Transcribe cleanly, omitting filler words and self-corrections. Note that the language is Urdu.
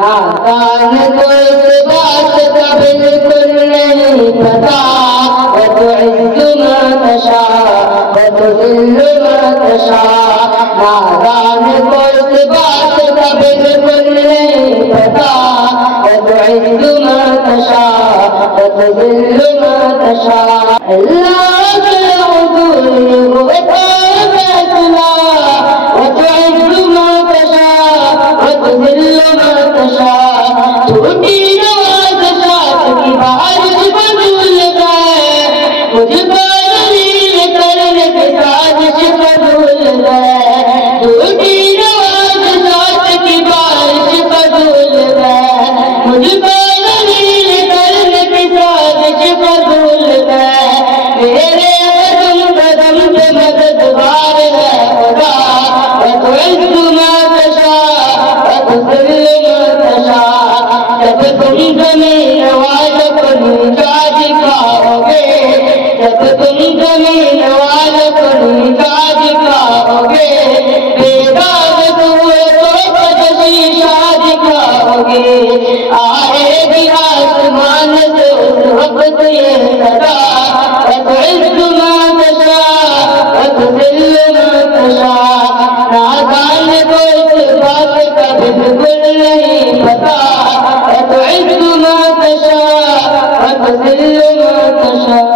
نادان کو اس بات کا بالکل نہیں پتا وتعز من تشاء وتذل من تشاء نادان کو اس بات کا بالکل نہیں پتا وتعز من تشاء وتذل من تشاء اللہ کے حضور ہوتا فیصلہ وتعز من تشاء وتذل من تشاء چھوٹی نوازشات کی بارش قبول ہے مجھ پر دلیل کرنے کی سازش قبول ہے چھوٹی نوازشات کی بارش قبول ہے مجھ پر دلیل کرنے کی سازش قبول ہے میرے قدم قدم پہ مددگار ہے خدا وتعز من تشاء وتذل من تشاء جب تم زمین والوں کو نیچا دکھاؤ گے جب تم زمین والوں کو نیچا دکھاؤ گے بے داد ہوئے تو تجشیشہ دکھاؤ گے آئے گی آسمان سے اس وقت یہ صدا وتعز من تشاء وتذل من تشاء نادان کو اس بات کا بالکل نہیں پتا وتعز من تشاء وتذل من تشاء